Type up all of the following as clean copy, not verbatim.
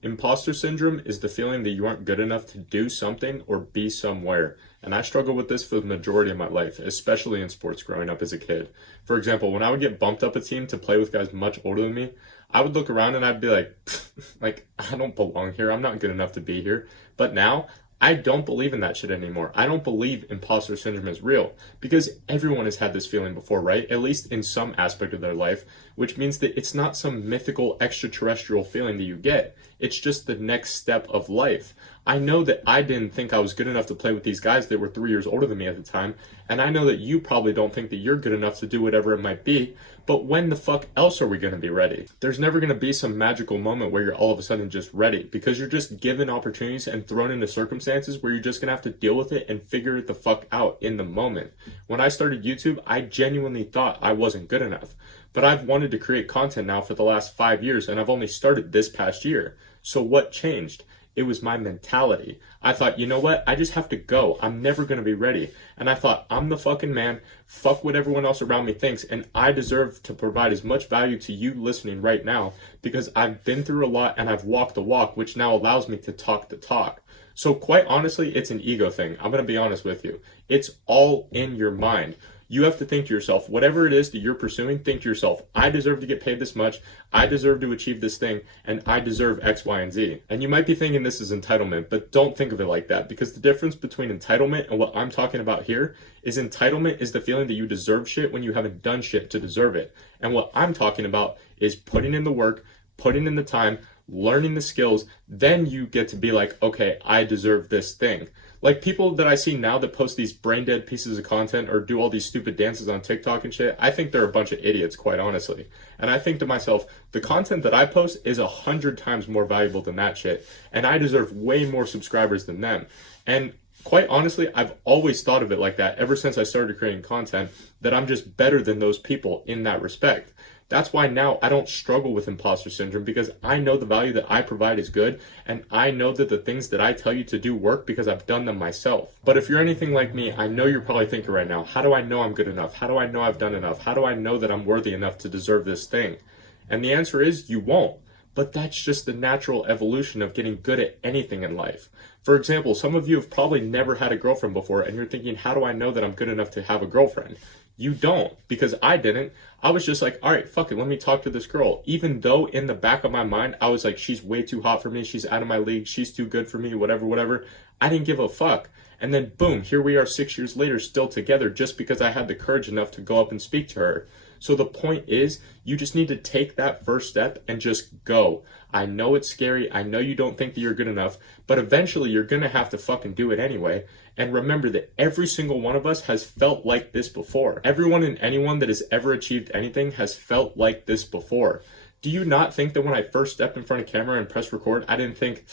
Imposter syndrome is the feeling that you aren't good enough to do something or be somewhere. And I struggled with this for the majority of my life, especially in sports growing up as a kid. For example, when I would get bumped up a team to play with guys much older than me, I would look around and I'd be like, I don't belong here. I'm not good enough to be here. But now I don't believe in that shit anymore. I don't believe imposter syndrome is real because everyone has had this feeling before, right? At least in some aspect of their life, which means that it's not some mythical extraterrestrial feeling that you get. It's just the next step of life. I know that I didn't think I was good enough to play with these guys that were 3 years older than me at the time, and I know that you probably don't think that you're good enough to do whatever it might be, but when the fuck else are we going to be ready? There's never going to be some magical moment where you're all of a sudden just ready because you're just given opportunities and thrown into circumstances where you're just going to have to deal with it and figure it the fuck out in the moment. When I started YouTube, I genuinely thought I wasn't good enough, but I've wanted to create content now for the last 5 years and I've only started this past year. So what changed? It was my mentality. I thought, you know what? I just have to go. I'm never going to be ready. And I thought, I'm the fucking man. Fuck what everyone else around me thinks. And I deserve to provide as much value to you listening right now because I've been through a lot and I've walked the walk, which now allows me to talk the talk. So quite honestly, it's an ego thing. I'm going to be honest with you. It's all in your mind. You have to think to yourself, whatever it is that you're pursuing, think to yourself, I deserve to get paid this much, I deserve to achieve this thing, and I deserve X, Y, and Z. And you might be thinking this is entitlement, but don't think of it like that because the difference between entitlement and what I'm talking about here is entitlement is the feeling that you deserve shit when you haven't done shit to deserve it. And what I'm talking about is putting in the work, putting in the time, learning the skills, then you get to be like, okay, I deserve this thing. Like people that I see now that post these brain dead pieces of content or do all these stupid dances on TikTok and shit, I think they're a bunch of idiots, quite honestly. And I think to myself, the content that I post is 100 times more valuable than that shit. And I deserve way more subscribers than them. And quite honestly, I've always thought of it like that ever since I started creating content, that I'm just better than those people in that respect. That's why now I don't struggle with imposter syndrome because I know the value that I provide is good and I know that the things that I tell you to do work because I've done them myself. But if you're anything like me, I know you're probably thinking right now, how do I know I'm good enough? How do I know I've done enough? How do I know that I'm worthy enough to deserve this thing? And the answer is you won't. But that's just the natural evolution of getting good at anything in life. For example, some of you have probably never had a girlfriend before and you're thinking, how do I know that I'm good enough to have a girlfriend? You don't, because I didn't. I was just like, all right, fuck it, let me talk to this girl. Even though in the back of my mind, I was like, she's way too hot for me, she's out of my league, she's too good for me, whatever. I didn't give a fuck. And then boom, here we are 6 years later still together just because I had the courage enough to go up and speak to her. So the point is, you just need to take that first step and just go. I know it's scary. I know you don't think that you're good enough, but eventually you're going to have to fucking do it anyway. And remember that every single one of us has felt like this before. Everyone and anyone that has ever achieved anything has felt like this before. Do you not think that when I first stepped in front of camera and pressed record, I didn't think,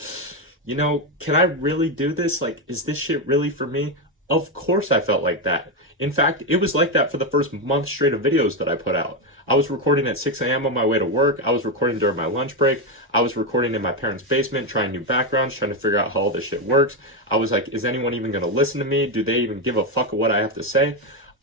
you know, can I really do this? Like, is this shit really for me? Of course I felt like that. In fact, it was like that for the first month straight of videos that I put out. I was recording at 6 a.m. on my way to work. I was recording during my lunch break. I was recording in my parents' basement, trying new backgrounds, trying to figure out how all this shit works. I was like, is anyone even going to listen to me? Do they even give a fuck of what I have to say?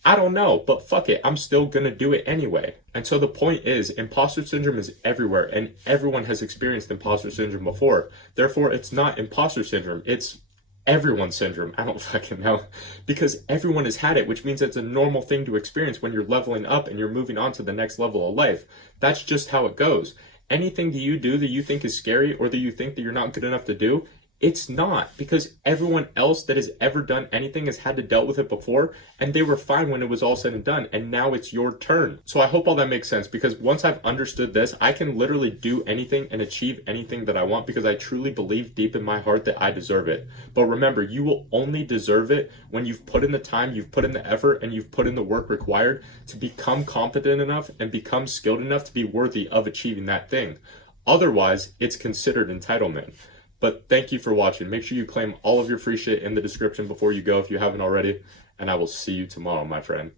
I don't know, but fuck it. I'm still going to do it anyway. And so the point is, imposter syndrome is everywhere and everyone has experienced imposter syndrome before. Therefore, it's not imposter syndrome. It's everyone's syndrome. I don't fucking know, because everyone has had it, which means it's a normal thing to experience when you're leveling up and you're moving on to the next level of life. That's just how it goes. Anything that you do that you think is scary or that you think that you're not good enough to do, it's not, because everyone else that has ever done anything has had to deal with it before and they were fine when it was all said and done, and now it's your turn. So I hope all that makes sense, because once I've understood this, I can literally do anything and achieve anything that I want because I truly believe deep in my heart that I deserve it. But remember, you will only deserve it when you've put in the time, you've put in the effort, and you've put in the work required to become competent enough and become skilled enough to be worthy of achieving that thing. Otherwise, it's considered entitlement. But thank you for watching. Make sure you claim all of your free shit in the description before you go if you haven't already. And I will see you tomorrow, my friend.